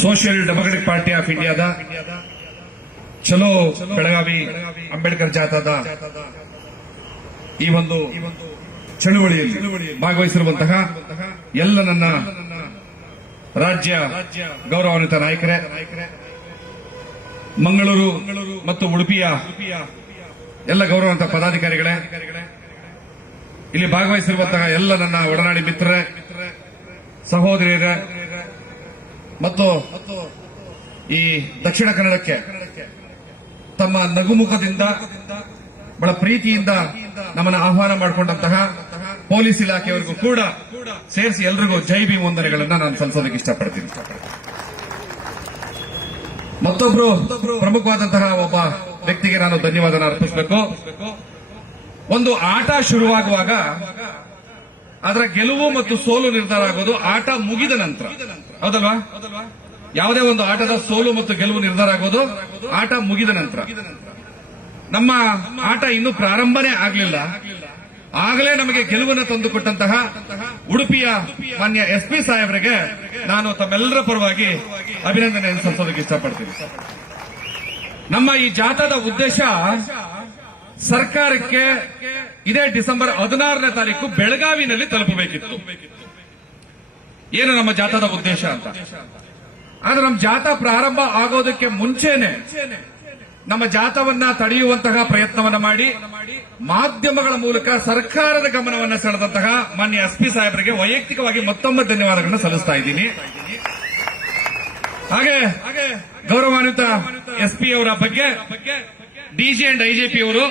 Social democratic party of ಇಂಡಿಯಾದ ಚಲೋ ಬೆಳಗಾವಿ ಅಂಬೇಡ್ಕರ್ ಜಾಥಾದ ಈ ಒಂದು ಚಳುವಳಿಯಲ್ಲಿ ಭಾಗವಹಿಸಿರುವಂತಹ ಎಲ್ಲ ನನ್ನ ರಾಜ್ಯ ಗೌರವಾನ್ವಿತ ನಾಯಕರೇ, ಮಂಗಳೂರು ಮತ್ತು ಉಡುಪಿಯ ಎಲ್ಲ ಗೌರವಾನ್ವಿತ ಪದಾಧಿಕಾರಿಗಳೇ, ಇಲ್ಲಿ ಭಾಗವಹಿಸಿರುವಂತಹ ಎಲ್ಲ ನನ್ನ ಒಡನಾಡಿ ಮಿತ್ರರೇ, ಸಹೋದರಿಯರೇ ಮತ್ತು ಈ ದಕ್ಷಿಣ ಕನ್ನಡಕ್ಕೆ ತಮ್ಮ ನಗುಮುಖದಿಂದ, ಬಹಳ ಪ್ರೀತಿಯಿಂದ ನಮ್ಮನ್ನು ಆಹ್ವಾನ ಮಾಡಿಕೊಂಡಂತಹ ಪೊಲೀಸ್ ಇಲಾಖೆಯವರಿಗೂ ಕೂಡ ಸೇರಿಸಿ ಎಲ್ರಿಗೂ ಜೈ ಭೀಮ್ ವಂದನೆಗಳನ್ನ ನಾನು ಸಲ್ಲಿಸೋದಕ್ಕೆ ಇಷ್ಟಪಡ್ತೀನಿ. ಮತ್ತೊಬ್ರು ಪ್ರಮುಖವಾದಂತಹ ಒಬ್ಬ ವ್ಯಕ್ತಿಗೆ ನಾನು ಧನ್ಯವಾದನ ಅರ್ಪಿಸಬೇಕು. ಒಂದು ಆಟ ಶುರುವಾಗುವಾಗ ಅದರ ಗೆಲುವು ಮತ್ತು ಸೋಲು ನಿರ್ಧಾರ ಆಗೋದು ಆಟ ಮುಗಿದ ನಂತರ. ಹೌದಲ್ವಾ? ಯಾವುದೇ ಒಂದು ಆಟದ ಸೋಲು ಮತ್ತು ಗೆಲುವು ನಿರ್ಧಾರ ಆಗೋದು ಆಟ ಮುಗಿದ ನಂತರ. ನಮ್ಮ ಆಟ ಇನ್ನೂ ಪ್ರಾರಂಭನೇ ಆಗಲಿಲ್ಲ. ಆಗಲೇ ನಮಗೆ ಗೆಲುವನ್ನು ತಂದುಕೊಟ್ಟಂತಹ ಉಡುಪಿಯ ಮಾನ್ಯ ಎಸ್ ಪಿ ಸಾಹೇಬರಿಗೆ ನಾನು ತಮ್ಮೆಲ್ಲರ ಪರವಾಗಿ ಅಭಿನಂದನೆ ಸಲ್ಲಿಸೋದಕ್ಕೆ ಇಷ್ಟಪಡ್ತೀನಿ. ನಮ್ಮ ಈ ಜಾಥಾದ ಉದ್ದೇಶ ಸರ್ಕಾರಕ್ಕೆ ಇದೇ ಡಿಸೆಂಬರ್ ಹದಿನಾರನೇ ತಾರೀಕು ಬೆಳಗಾವಿನಲ್ಲಿ ತಲುಪಬೇಕಿತ್ತು. ಏನು ನಮ್ಮ ಜಾಥಾದ ಉದ್ದೇಶ ಅಂತ? ಆದ್ರೆ ನಮ್ಮ ಜಾಥಾ ಪ್ರಾರಂಭ ಆಗೋದಕ್ಕೆ ಮುಂಚೆನೆ ನಮ್ಮ ಜಾಥಾವನ್ನ ತಡೆಯುವಂತಹ ಪ್ರಯತ್ನವನ್ನ ಮಾಡಿ, ಮಾಧ್ಯಮಗಳ ಮೂಲಕ ಸರ್ಕಾರದ ಗಮನವನ್ನ ಸೆಳೆದಂತಹ ಮಾನ್ಯ ಎಸ್ ಪಿ ಸಾಹೇಬರಿಗೆ ವೈಯಕ್ತಿಕವಾಗಿ ಮತ್ತೊಮ್ಮೆ ಧನ್ಯವಾದಗಳನ್ನು ಸಲ್ಲಿಸ್ತಾ ಇದ್ದೀನಿ. ಹಾಗೆ ಗೌರವಾನ್ವಿತ ಎಸ್ ಪಿ ಅವರ ಬಗ್ಗೆ ಡಿಜಿ ಅಂಡ್ ಐಜೆಪಿ ಅವರು,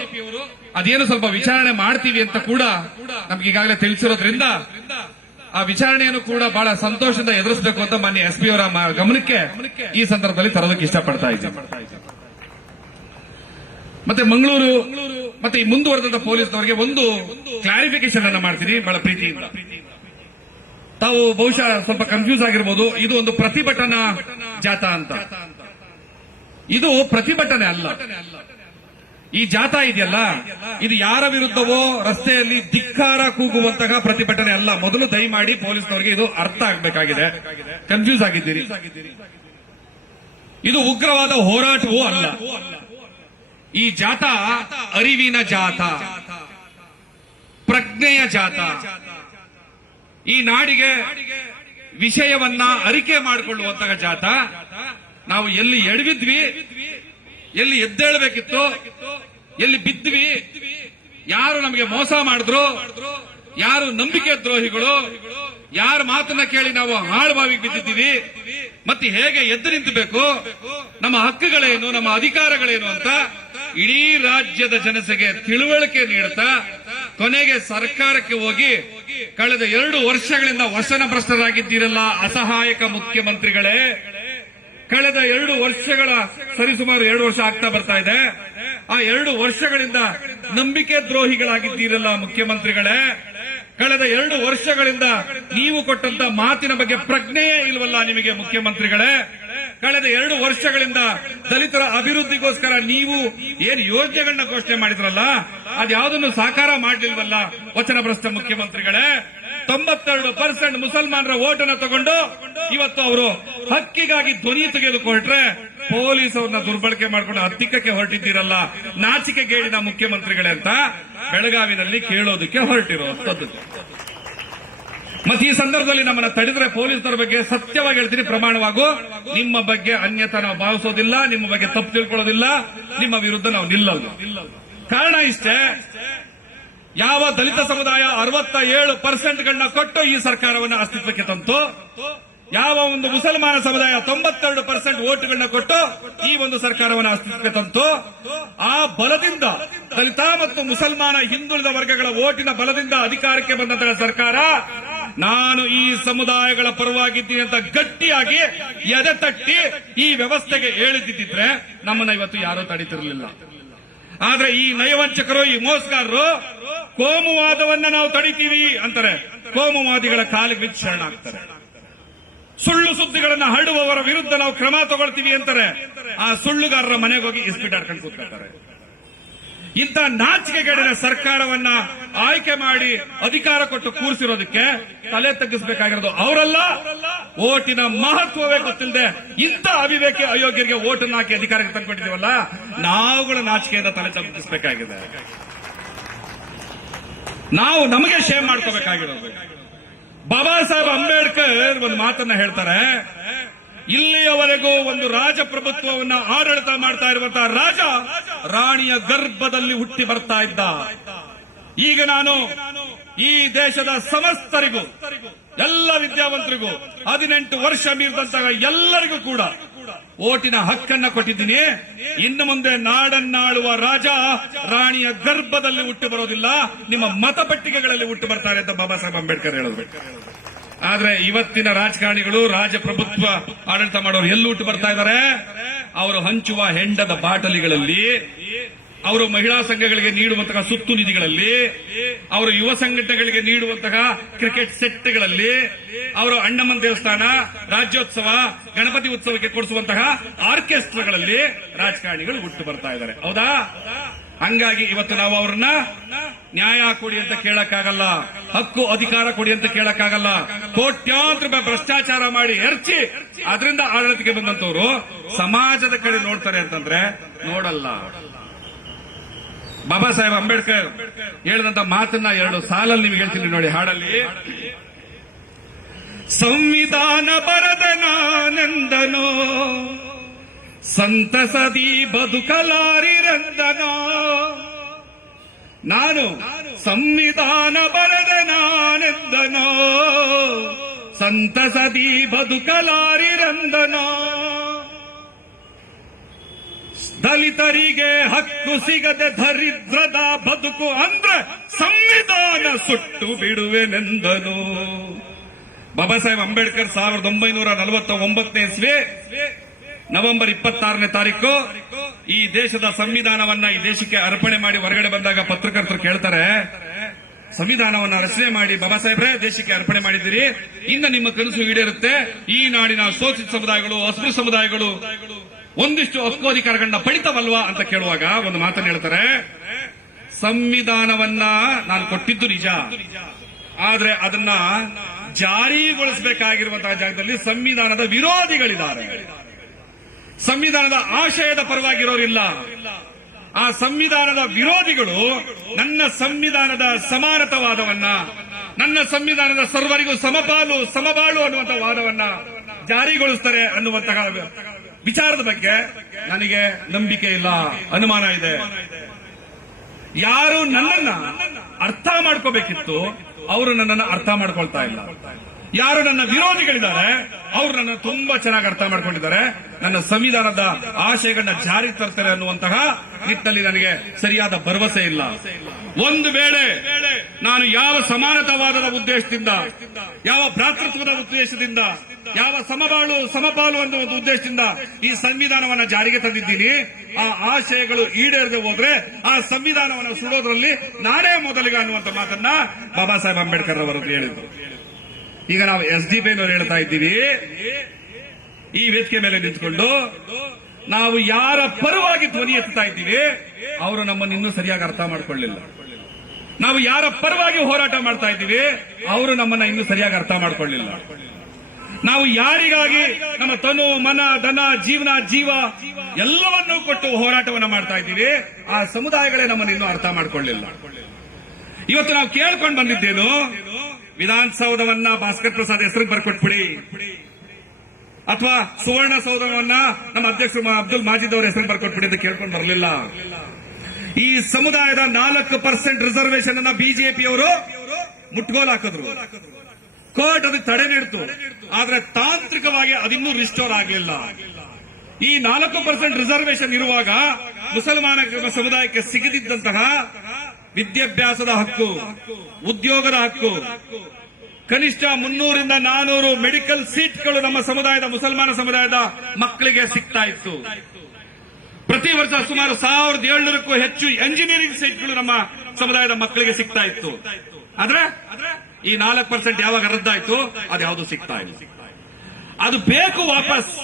ಅದೇನು ಸ್ವಲ್ಪ ವಿಚಾರಣೆ ಮಾಡ್ತೀವಿ ಅಂತ ಕೂಡ ನಮ್ಗೆ ಈಗಾಗಲೇ ತಿಳಿಸಿರೋದ್ರಿಂದ ಆ ವಿಚಾರಣೆಯನ್ನು ಕೂಡ ಬಹಳ ಸಂತೋಷದಿಂದ ಎದುರಿಸಬೇಕು ಅಂತ ಮಾನ್ಯ ಎಸ್ ಪಿ ಅವರ ಗಮನಕ್ಕೆ ಈ ಸಂದರ್ಭದಲ್ಲಿ ತರೋದಕ್ಕೆ ಇಷ್ಟಪಡ್ತಾ ಇದ್ದೀನಿ. ಮತ್ತೆ ಮಂಗಳೂರು, ಮತ್ತೆ ಈ ಮುಂದುವರೆದ ಪೊಲೀಸ್ನವರಿಗೆ ಒಂದು ಕ್ಲಾರಿಫಿಕೇಶನ್ ಅನ್ನ ಮಾಡ್ತೀನಿ ಬಹಳ ಪ್ರೀತಿ ತಾವು ಬಹುಶಃ ಸ್ವಲ್ಪ ಕನ್ಫ್ಯೂಸ್ ಆಗಿರ್ಬೋದು. ಇದು ಒಂದು ಪ್ರತಿಭಟನಾ ಜಾಥಾ ಅಂತ. ಇದು ಪ್ರತಿಭಟನೆ ಅಲ್ಲ. ಈ ಜಾಥಾ ಇದೆಯಲ್ಲ? ಇದು ಯಾರ ವಿರುದ್ಧವೋ ರಸ್ತೆಯಲ್ಲಿ ಧಿಕ್ಕಾರ ಕೂಗುವಂತಹ ಪ್ರತಿಭಟನೆ ಅಲ್ಲ. ಮೊದಲು ದಯಮಾಡಿ ಪೊಲೀಸ್ನವರಿಗೆ ಇದು ಅರ್ಥ ಆಗಬೇಕಾಗಿದೆ. ಕನ್ಫ್ಯೂಸ್ ಆಗಿದ್ದೀರಿ. ಇದು ಉಗ್ರವಾದ ಹೋರಾಟವೂ ಅಲ್ಲ. ಈ ಜಾಥಾ ಅರಿವಿನ ಜಾಥಾ, ಪ್ರಜ್ಞೆಯ ಜಾಥಾ. ಈ ನಾಡಿಗೆ ವಿಷಯವನ್ನ ಅರಿಕೆ ಮಾಡಿಕೊಳ್ಳುವಂತಹ ಜಾಥಾ. ನಾವು ಎಲ್ಲಿ ಎಡವಿದ್ವಿ ಎಲ್ಲಿ ಎದ್ದೇಳಬೇಕಿತ್ತು ಎಲ್ಲಿ ಬಿದ್ವಿ ಯಾರು ನಮಗೆ ಮೋಸ ಮಾಡಿದ್ರು? ಯಾರು ನಂಬಿಕೆ ದ್ರೋಹಿಗಳು? ಯಾರ ಮಾತನ್ನ ಕೇಳಿ ನಾವು ಹಾಳುಬಾವಿಗೆ ಬಿದ್ದಿದ್ದೀವಿ? ಮತ್ತೆ ಹೇಗೆ ಎದ್ದು ನಿಂತಬೇಕು? ನಮ್ಮ ಹಕ್ಕುಗಳೇನು? ನಮ್ಮ ಅಧಿಕಾರಗಳೇನು ಅಂತ ಇಡೀ ರಾಜ್ಯದ ಜನತೆಗೆ ತಿಳುವಳಿಕೆ ನೀಡುತ್ತಾ ಕೊನೆಗೆ ಸರ್ಕಾರಕ್ಕೆ ಹೋಗಿ ಕಳೆದ ಎರಡು ವರ್ಷಗಳಿಂದ ವಸನ ಭ್ರಷ್ಟರಾಗಿದ್ದೀರಲ್ಲ ಅಸಹಾಯಕ ಮುಖ್ಯಮಂತ್ರಿಗಳೇ. ಕಳೆದ ಎರಡು ವರ್ಷಗಳ ಸರಿಸುಮಾರು ಎರಡು ವರ್ಷ ಆಗ್ತಾ ಬರ್ತಾ ಇದೆ. ಆ ಎರಡು ವರ್ಷಗಳಿಂದ ನಂಬಿಕೆ ದ್ರೋಹಿಗಳಾಗಿದ್ದೀರಲ್ಲ ಮುಖ್ಯಮಂತ್ರಿಗಳೇ. ಕಳೆದ ಎರಡು ವರ್ಷಗಳಿಂದ ನೀವು ಕೊಟ್ಟಂತ ಮಾತಿನ ಬಗ್ಗೆ ಪ್ರಜ್ಞೆಯೇ ಇಲ್ವಲ್ಲ ನಿಮಗೆ ಮುಖ್ಯಮಂತ್ರಿಗಳೇ. ಕಳೆದ ಎರಡು ವರ್ಷಗಳಿಂದ ದಲಿತರ ಅಭಿವೃದ್ಧಿಗೋಸ್ಕರ ನೀವು ಏನು ಯೋಜನೆಗಳನ್ನ ಘೋಷಣೆ ಮಾಡಿದ್ರಲ್ಲ, ಅದ್ಯಾವುದನ್ನು ಸಾಕಾರ ಮಾಡಲಿಲ್ವಲ್ಲ ವಚನಭ್ರಷ್ಟ ಮುಖ್ಯಮಂತ್ರಿಗಳೇ. ತೊಂಬತ್ತೆರಡು ಪರ್ಸೆಂಟ್ ಮುಸಲ್ಮಾನರ ಓಟನ್ನು ತಗೊಂಡು ಇವತ್ತು ಅವರು ಹಕ್ಕಿಗಾಗಿ ಧ್ವನಿ ತೆಗೆದುಕೊಂಡ್ರೆ ಪೊಲೀಸ್ ಅವ್ರನ್ನ ದುರ್ಬಳಕೆ ಮಾಡ್ಕೊಂಡು ಹತ್ತಿಕ್ಕಕ್ಕೆ ಹೊರಟಿದ್ದೀರಲ್ಲ, ನಾಚಿಕೆಗೇಡಿನ ಮುಖ್ಯಮಂತ್ರಿಗಳೇ ಅಂತ ಬೆಳಗಾವಿನಲ್ಲಿ ಕೇಳೋದಕ್ಕೆ ಹೊರಟಿರುವಂತದ್ದು ಮತ್ತೆ ಈ ಸಂದರ್ಭದಲ್ಲಿ ನಮ್ಮನ್ನ ತಡೆದ್ರೆ ಪೊಲೀಸರ ಬಗ್ಗೆ ಸತ್ಯವಾಗಿ ಹೇಳ್ತೀನಿ, ಪ್ರಮಾಣವಾಗು. ನಿಮ್ಮ ಬಗ್ಗೆ ಅನ್ಯತಾ ನಾವು ಭಾವಿಸೋದಿಲ್ಲ, ನಿಮ್ಮ ಬಗ್ಗೆ ತಪ್ಪು ತಿಳ್ಕೊಳ್ಳೋದಿಲ್ಲ, ನಿಮ್ಮ ವಿರುದ್ಧ ನಾವು ನಿಲ್ಲಲ್ಲ ಕಾರಣ ಇಷ್ಟೇ, ಯಾವ ದಲಿತ ಸಮುದಾಯ ಅರವತ್ತ ಏಳು ಪರ್ಸೆಂಟ್ಗಳನ್ನ ಕೊಟ್ಟು ಈ ಸರ್ಕಾರವನ್ನು ಅಸ್ತಿತ್ವಕ್ಕೆ ತಂತು ಯಾವ ಒಂದು ಮುಸಲ್ಮಾನ ಸಮುದಾಯ ತೊಂಬತ್ತೆರಡು ಪರ್ಸೆಂಟ್ ಓಟ್ಗಳನ್ನ ಕೊಟ್ಟು ಈ ಒಂದು ಸರ್ಕಾರವನ್ನು ಅಸ್ತಿತ್ವಕ್ಕೆ ತಂತು, ಆ ಬಲದಿಂದ ದಲಿತ ಮತ್ತು ಮುಸಲ್ಮಾನ ಹಿಂದುಳಿದ ವರ್ಗಗಳ ಓಟಿನ ಬಲದಿಂದ ಅಧಿಕಾರಕ್ಕೆ ಬಂದಂತಹ ಸರ್ಕಾರ, ನಾನು ಈ ಸಮುದಾಯಗಳ ಪರವಾಗಿದ್ದೀನಿ ಅಂತ ಗಟ್ಟಿಯಾಗಿ ಎದೆ ತಟ್ಟಿ ಈ ವ್ಯವಸ್ಥೆಗೆ ಹೇಳಿದ್ದಿದ್ರೆ ನಮ್ಮನ್ನ ಇವತ್ತು ಯಾರೂ ತಡೀತಿರಲಿಲ್ಲ. ಆದ್ರೆ ಈ ನಯವಂಚಕರು, ಈ ಮೋಸಗಾರರು ಕೋಮುವಾದವನ್ನ ನಾವು ತಡಿತೀವಿ ಅಂತಾರೆ. ಕೋಮುವಾದಿಗಳ ಕಾಲಿಗೆ ಬಿದ್ದು ಶರಣಾಗ್ತಾರೆ ಸುಳ್ಳು ಸುದ್ದಿಗಳನ್ನ ಹರಡುವವರ ವಿರುದ್ಧ ನಾವು ಕ್ರಮ ತಗೊಳ್ತೀವಿ ಅಂತಾರೆ. ಆ ಸುಳ್ಳುಗಾರರ ಮನೆಗೆ ಹೋಗಿ ಇಸ್ಪೀಟ್ ಆಡ್ಕೊಂಡು ಕೂತ್ಕೊಳ್ತಾರೆ. ಇಂಥ ನಾಚಿಕೆಗೇಡಿನ ಸರ್ಕಾರವನ್ನ ಆಯ್ಕೆ ಮಾಡಿ ಅಧಿಕಾರ ಕೊಟ್ಟು ಕೂರಿಸಿರೋದಕ್ಕೆ ತಲೆ ತಗ್ಗಿಸಬೇಕಾಗಿರೋದು ಅವರಲ್ಲ. ಓಟಿನ ಮಹತ್ವವೇ ಗೊತ್ತಿಲ್ಲದೆ ಇಂಥ ಅವಿವೇಕಿ ಅಯೋಗ್ಯರಿಗೆ ಓಟನ್ನು ಹಾಕಿ ಅಧಿಕಾರಕ್ಕೆ ತಂದ್ಕೊಟ್ಟಿದ್ದೀವಲ್ಲ, ನಾವುಗಳ ನಾಚಿಕೆಯಿಂದ ತಲೆ ತಗ್ಗಿಸಬೇಕಾಗಿದೆ. ನಾವು ನಮಗೆ ಶೇಮ್ ಮಾಡ್ಕೋಬೇಕಾಗಿರೋದು. ಬಾಬಾ ಸಾಹೇಬ್ ಅಂಬೇಡ್ಕರ್ ಒಂದು ಮಾತನ್ನ ಹೇಳ್ತಾರೆ. ಇಲ್ಲಿಯವರೆಗೂ ಒಂದು ರಾಜಪ್ರಭುತ್ವವನ್ನ ಆಡಳಿತ ಮಾಡ್ತಾ ಇರುವಂತಹ ರಾಜ ರಾಣಿಯ ಗರ್ಭದಲ್ಲಿ ಹುಟ್ಟಿ ಬರ್ತಾ ಇದ್ದ. ಈಗ ನಾನು ಈ ದೇಶದ ಸಮಸ್ತರಿಗೂ, ಎಲ್ಲ ವಿದ್ಯಾವಂತರಿಗೂ, ಹದಿನೆಂಟು ವರ್ಷ ಮೀರಿದಂತಹ ಎಲ್ಲರಿಗೂ ಕೂಡ ಓಟಿನ ಹಕ್ಕನ್ನ ಕೊಟ್ಟಿದ್ದೀನಿ. ಇನ್ನು ಮುಂದೆ ನಾಡನ್ನಾಳುವ ರಾಜ ರಾಣಿಯ ಗರ್ಭದಲ್ಲಿ ಹುಟ್ಟು ಬರೋದಿಲ್ಲ, ನಿಮ್ಮ ಮತಪಟ್ಟಿಗೆಗಳಲ್ಲಿ ಹುಟ್ಟು ಬರ್ತಾರೆ ಅಂತ ಬಾಬಾ ಸಾಹೇಬ್ ಅಂಬೇಡ್ಕರ್ ಹೇಳೋದು. ಆದ್ರೆ ಇವತ್ತಿನ ರಾಜಕಾರಣಿಗಳು, ರಾಜಪ್ರಭುತ್ವ ಆಡಳಿತ ಮಾಡೋರು ಎಲ್ಲಿ ಹುಟ್ಟು ಬರ್ತಾ ಇದ್ದಾರೆ ಅವರು ಹಂಚುವ ಹೆಂಡದ ಬಾಟಲಿಗಳಲ್ಲಿ ಅವರು ಮಹಿಳಾ ಸಂಘಗಳಿಗೆ ನೀಡುವಂತಹ ಸುತ್ತು ನಿಧಿಗಳಲ್ಲಿ, ಅವರು ಯುವ ಸಂಘಟನೆಗಳಿಗೆ ನೀಡುವಂತಹ ಕ್ರಿಕೆಟ್ ಸೆಟ್ಗಳಲ್ಲಿ ಅವರು ಅಣ್ಣಮ್ಮನ ದೇವಸ್ಥಾನ, ರಾಜ್ಯೋತ್ಸವ, ಗಣಪತಿ ಉತ್ಸವಕ್ಕೆ ಕೊಡಿಸುವಂತಹ ಆರ್ಕೆಸ್ಟ್ರಾಗಳಲ್ಲಿ ರಾಜಕಾರಣಿಗಳು ಹುಟ್ಟು ಬರ್ತಾ ಇದ್ದಾರೆ. ಹೌದಾ? ಹಂಗಾಗಿ ಇವತ್ತು ನಾವು ಅವ್ರನ್ನ ನ್ಯಾಯ ಕೊಡಿ ಅಂತ ಕೇಳಕ್ಕಾಗಲ್ಲ, ಹಕ್ಕು ಅಧಿಕಾರ ಕೊಡಿ ಅಂತ ಕೇಳಕ್ಕಾಗಲ್ಲ, ಕೋಟ್ಯಾಂತರ ರೂಪಾಯಿ ಭ್ರಷ್ಟಾಚಾರ ಮಾಡಿ ಎರಚಿ ಅದರಿಂದ ಆಡಳಿತಕ್ಕೆ ಬಂದಂತವರು ಸಮಾಜದ ಕಡೆ ನೋಡ್ತಾರೆ ಅಂತಂದ್ರೆ ನೋಡಲ್ಲ. ಬಾಬಾ ಸಾಹೇಬ್ ಅಂಬೇಡ್ಕರ್ ಹೇಳಿದಂತ ಮಾತನ್ನ ಎರಡು ಸಾಲಲ್ಲಿ ನಿಮ್ಗೆ ಹೇಳ್ತೀನಿ ನೋಡಿ, ಹಾಡಲ್ಲಿ. ಸಂವಿಧಾನ ಬರದ ನಾನೆಂದನೋ ಸಂತಸದಿ ಬದುಕಲಾರಿರಂದನೋ. ನಾನು ಸಂವಿಧಾನ ಬರದ ನಾನೆಂದನೋ ಸಂತಸದಿ ಬದುಕಲಾರಿರಂದನೋ. ದಲಿತರಿಗೆ ಹಕ್ಕು ಸಿಗದೆ ದರಿದ್ರದ ಬದುಕು ಅಂದ್ರೆ ಸಂವಿಧಾನ ಸುಟ್ಟು ಬಿಡುವೆನೆಂದನು. ಬಾಬಾ ಸಾಹೇಬ್ ಅಂಬೇಡ್ಕರ್ ಸಾವಿರದ ಒಂಬೈನೂರ ನಲವತ್ತ ಒಂಬತ್ತನೇ ಇಸ್ವಿ, ನವೆಂಬರ್ ಇಪ್ಪತ್ತಾರನೇ ತಾರೀಕು, ಈ ದೇಶದ ಸಂವಿಧಾನವನ್ನ ಈ ದೇಶಕ್ಕೆ ಅರ್ಪಣೆ ಮಾಡಿ ಹೊರಗಡೆ ಬಂದಾಗ ಪತ್ರಕರ್ತರು ಕೇಳ್ತಾರೆ, ಸಂವಿಧಾನವನ್ನ ರಚನೆ ಮಾಡಿ ಬಾಬಾ ಸಾಹೇಬ್ರೆ ದೇಶಕ್ಕೆ ಅರ್ಪಣೆ ಮಾಡಿದ್ದೀರಿ. ಇನ್ನು ನಿಮ್ಮ ಕನಸು ಈಡೇರುತ್ತೆ. ಈ ನಾಡಿನ ಶೋಷಿತ ಸಮುದಾಯಗಳು, ಅಸ್ಪೃಶ್ಯ ಸಮುದಾಯಗಳು ಒಂದಿಷ್ಟು ಹಕ್ಕೋಧಿಕಾರಗಳನ್ನ ಪಡಿತವಲ್ವಾ ಅಂತ ಕೇಳುವಾಗ ಒಂದು ಮಾತನ್ನು ಹೇಳ್ತಾರೆ, ಸಂವಿಧಾನವನ್ನ ನಾನು ಕೊಟ್ಟಿದ್ದು ನಿಜ. ಆದ್ರೆ ಅದನ್ನ ಜಾರಿಗೊಳಿಸಬೇಕಾಗಿರುವಂತಹ ಜಾಗದಲ್ಲಿ ಸಂವಿಧಾನದ ವಿರೋಧಿಗಳಿದ್ದಾರೆ. ಸಂವಿಧಾನದ ಆಶಯದ ಪರವಾಗಿರೋರಿಲ್ಲ. ಆ ಸಂವಿಧಾನದ ವಿರೋಧಿಗಳು ನನ್ನ ಸಂವಿಧಾನದ ಸಮಾನತವಾದವನ್ನ, ನನ್ನ ಸಂವಿಧಾನದ ಸರ್ವರಿಗೂ ಸಮಪಾಲು, ಸಮಬಾಳು ಅನ್ನುವಂತ ವಾದವನ್ನ ಜಾರಿಗೊಳಿಸ್ತಾರೆ ಅನ್ನುವಂತಹ ವಿಚಾರದ ಬಗ್ಗೆ ನನಗೆ ನಂಬಿಕೆ ಇಲ್ಲ, ಅನುಮಾನ ಇದೆ. ಯಾರು ನನ್ನನ್ನ ಅರ್ಥ ಮಾಡ್ಕೋಬೇಕಿತ್ತು, ಅವರು ನನ್ನನ್ನು ಅರ್ಥ ಮಾಡ್ಕೊಳ್ತಾ ಇಲ್ಲ. ಯಾರು ನನ್ನ ವಿರೋಧಿಗಳಿದ್ದಾರೆ, ಅವರು ನನ್ನ ತುಂಬಾ ಚೆನ್ನಾಗಿ ಅರ್ಥ ಮಾಡ್ಕೊಂಡಿದ್ದಾರೆ. ನನ್ನ ಸಂವಿಧಾನದ ಆಶಯಗಳನ್ನ ಜಾರಿ ತರ್ತಾರೆ ಅನ್ನುವಂತಹ ನಿಟ್ಟಿನಲ್ಲಿ ನನಗೆ ಸರಿಯಾದ ಭರವಸೆ ಇಲ್ಲ. ಒಂದು ವೇಳೆ ನಾನು ಯಾವ ಸಮಾನತಾವಾದದ ಉದ್ದೇಶದಿಂದ, ಯಾವ ಭ್ರಾತೃತ್ವದ ಉದ್ದೇಶದಿಂದ ಯಾವ ಸಮಬಾಳು ಸಮಪಾಲು ಅನ್ನೋ ಒಂದು ಉದ್ದೇಶದಿಂದ ಈ ಸಂವಿಧಾನವನ್ನ ಜಾರಿಗೆ ತಂದಿದ್ದೀನಿ. ಆ ಆಶಯಗಳು ಈಡೇರದೆ ಹೋದ್ರೆ ಆ ಸಂವಿಧಾನವನ್ನು ಸುಡೋದ್ರಲ್ಲಿ ನಾನೇ ಮೊದಲಿಗೆ ಅನ್ನುವಂತ ಮಾತನ್ನ ಬಾಬಾ ಸಾಹೇಬ್ ಅಂಬೇಡ್ಕರ್ ಅವರು ಹೇಳಿದ್ರು. ಈಗ ನಾವು ಎಸ್ ಡಿ ಪಿನವರು ಹೇಳ್ತಾ ಇದ್ದೀವಿ. ಈ ವೇದಿಕೆ ಮೇಲೆ ನಿಂತ್ಕೊಂಡು ನಾವು ಯಾರ ಪರವಾಗಿ ಧ್ವನಿ ಎತ್ತಾ ಇದ್ದೀವಿ, ಅವರು ನಮ್ಮನ್ನು ಇನ್ನೂ ಸರಿಯಾಗಿ ಅರ್ಥ ಮಾಡ್ಕೊಳ್ಳಿಲ್ಲ. ನಾವು ಯಾರ ಪರವಾಗಿ ಹೋರಾಟ ಮಾಡ್ತಾ ಇದ್ದೀವಿ, ಅವರು ನಮ್ಮನ್ನ ಇನ್ನೂ ಸರಿಯಾಗಿ ಅರ್ಥ ಮಾಡ್ಕೊಳ್ಳಿಲ್ಲ. ನಾವು ಯಾರಿಗಾಗಿ ನಮ್ಮ ತನು, ಮನ, ಧನ, ಜೀವನ, ಜೀವ ಎಲ್ಲವನ್ನೂ ಕೊಟ್ಟು ಹೋರಾಟವನ್ನ ಮಾಡ್ತಾ ಇದ್ದೀವಿ, ಆ ಸಮುದಾಯಗಳೇ ನಮ್ಮನ್ನು ಇನ್ನೂ ಅರ್ಥ ಮಾಡ್ಕೊಳ್ಳಿಲ್ಲ. ಇವತ್ತು ನಾವು ಕೇಳ್ಕೊಂಡು ಬಂದಿದ್ದೇನು, ವಿಧಾನಸೌಧವನ್ನ ಭಾಸ್ಕರ್ ಪ್ರಸಾದ್ ಹೆಸರಿಗೆ ಬರ್ಕೊಟ್ಬಿಡಿ. ಅಥವಾ ಸುವರ್ಣ ಸೌಧವನ್ನ ನಮ್ಮ ಅಧ್ಯಕ್ಷರು ಅಬ್ದುಲ್ ಮಾಜಿದ್ ಅವರ ಹೆಸರಿಗೆ ಬರ್ಕೊಟ್ಬಿಡಿ ಅಂತ ಕೇಳ್ಕೊಂಡು ಬರಲಿಲ್ಲ. ಈ ಸಮುದಾಯದ ನಾಲ್ಕು ಪರ್ಸೆಂಟ್ ರಿಸರ್ವೇಶನ್ ಅನ್ನ ಬಿಜೆಪಿಯವರು ಮುಟ್ಗೋಲ್ ಹಾಕಿದ್ರು. ಕೋರ್ಟ್ ಅದು ತಡೆ ನೀಡಿತು. ಆದ್ರೆ ತಾಂತ್ರಿಕವಾಗಿ ಅದಿನ್ನೂ ರಿಸ್ಟೋರ್ ಆಗಲಿಲ್ಲ. ಈ ನಾಲ್ಕು ಪರ್ಸೆಂಟ್ ರಿಸರ್ವೇಶನ್ ಇರುವಾಗ ಮುಸಲ್ಮಾನ ಸಮುದಾಯಕ್ಕೆ ಸಿಗದಿದ್ದಂತಹ ವಿದ್ಯಾಭ್ಯಾಸದ ಹಕ್ಕು, ಉದ್ಯೋಗದ ಹಕ್ಕು, ಕನಿಷ್ಠ ಮುನ್ನೂರಿಂದ ನಾನೂರು ಮೆಡಿಕಲ್ ಸೀಟ್ಗಳು ನಮ್ಮ ಸಮುದಾಯದ ಮುಸಲ್ಮಾನ ಸಮುದಾಯದ ಮಕ್ಕಳಿಗೆ ಸಿಗ್ತಾ ಇತ್ತು. ಪ್ರತಿ ವರ್ಷ ಸುಮಾರು ಸಾವಿರದ ಏಳ್ನೂರಕ್ಕೂ ಹೆಚ್ಚು ಎಂಜಿನಿಯರಿಂಗ್ ಸೀಟ್ಗಳು ನಮ್ಮ ಸಮುದಾಯದ ಮಕ್ಕಳಿಗೆ ಸಿಗ್ತಾ ಇತ್ತು. ಆದ್ರೆ ಈ ನಾಲ್ಕು ಪರ್ಸೆಂಟ್ ಯಾವಾಗ ರದ್ದಾಯ್ತು? ಅದು ಯಾವುದು ಸಿಗ್ತಾ ಇಲ್ಲ. ಅದು ಬೇಕು ವಾಪಸ್.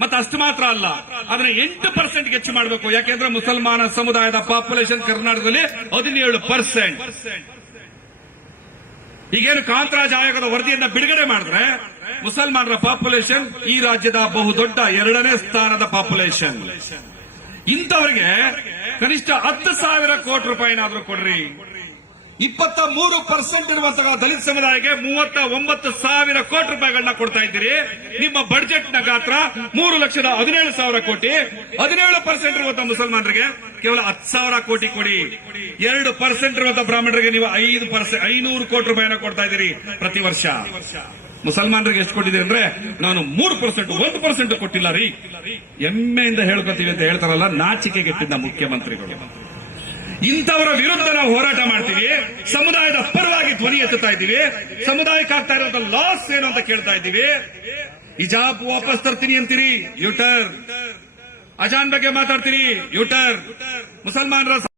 ಮತ್ತೆ ಅಷ್ಟು ಮಾತ್ರ ಅಲ್ಲ. ಅದನ್ನ ಎಂಟು ಪರ್ಸೆಂಟ್ ಹೆಚ್ಚು ಮಾಡಬೇಕು. ಯಾಕೆಂದ್ರೆ ಮುಸಲ್ಮಾನ ಸಮುದಾಯದ ಪಾಪ್ಯುಲೇಷನ್ ಕರ್ನಾಟಕದಲ್ಲಿ ಹದಿನೇಳು ಪರ್ಸೆಂಟ್. ಈಗೇನು ಕಾಂತರಾಜ್ ಆಯೋಗದ ವರದಿಯನ್ನ ಬಿಡುಗಡೆ ಮಾಡಿದ್ರೆ ಮುಸಲ್ಮಾನರ ಪಾಪ್ಯುಲೇಷನ್ ಈ ರಾಜ್ಯದ ಬಹುದೊಡ್ಡ ಎರಡನೇ ಸ್ಥಾನದ ಪಾಪ್ಯುಲೇಷನ್ ಇಂಥವರಿಗೆ ಕನಿಷ್ಠ ಹತ್ತು ಸಾವಿರ ಕೋಟಿ ರೂಪಾಯಿನಾದ್ರೂ ಕೊಡ್ರಿ. ಇಪ್ಪತ್ತ ಮೂರು ಪರ್ಸೆಂಟ್ ಇರುವಂತಹ ದಲಿತ ಸಮುದಾಯಕ್ಕೆ ಮೂವತ್ತ ಒಂಬತ್ತು ಸಾವಿರ ಕೋಟಿ ರೂಪಾಯಿಗಳನ್ನ ಕೊಡ್ತಾ ಇದ್ದೀರಿ. ನಿಮ್ಮ ಬಡ್ಜೆಟ್ನ ಗಾತ್ರ ಮೂರು ಲಕ್ಷದ ಹದಿನೇಳು ಸಾವಿರ ಕೋಟಿ. ಹದಿನೇಳು ಪರ್ಸೆಂಟ್ ಇರುವಂತಹ ಮುಸಲ್ಮಾನರಿಗೆ ಕೇವಲ ಹತ್ತು ಸಾವಿರ ಕೋಟಿ ಕೊಡಿ. ಎರಡು ಪರ್ಸೆಂಟ್ ಇರುವಂತಹ ಬ್ರಾಹ್ಮಣರಿಗೆ ನೀವು ಐದು ಪರ್ಸೆಂಟ್ ಐನೂರು ಕೋಟಿ ರೂಪಾಯಿನ ಕೊಡ್ತಾ ಇದ್ದೀರಿ ಪ್ರತಿ ವರ್ಷ. ಮುಸಲ್ಮಾನರಿಗೆ ಎಷ್ಟು ಕೊಟ್ಟಿದ್ದೀರಿ ಅಂದ್ರೆ ನಾನು ಮೂರು ಪರ್ಸೆಂಟ್ ಒಂದು ಪರ್ಸೆಂಟ್ ಕೊಟ್ಟಿಲ್ಲ ರೀ. ಹೆಮ್ಮೆಯಿಂದ ಹೇಳ್ಕೊತೀವಿ ಅಂತ ಹೇಳ್ತಾರಲ್ಲ, ನಾಚಿಕೆಗೆಟ್ಟಿದ್ದ ಮುಖ್ಯಮಂತ್ರಿಗಳು. ಇಂಥವರ ವಿರುದ್ಧ ನಾವು ಹೋರಾಟ ಮಾಡ್ತೀವಿ. ಸಮುದಾಯದ ಪರವಾಗಿ ಧ್ವನಿ ಎತ್ತುತ್ತಾ ಇದ್ದೀವಿ. ಸಮುದಾಯಕ್ಕೆ ಆಗ್ತಾ ಇರುವಂತ ಲಾಸ್ ಏನು ಅಂತ ಕೇಳ್ತಾ ಇದ್ದೀವಿ. ಹಿಜಾಬ್ ವಾಪಸ್ ತರ್ತೀನಿ ಅಂತೀರಿ ಯೂಟರ್ ಅಜಾನ್ ಬಗ್ಗೆ ಮಾತಾಡ್ತೀರಿ ಯೂಟರ್ ಮುಸಲ್ಮಾನರ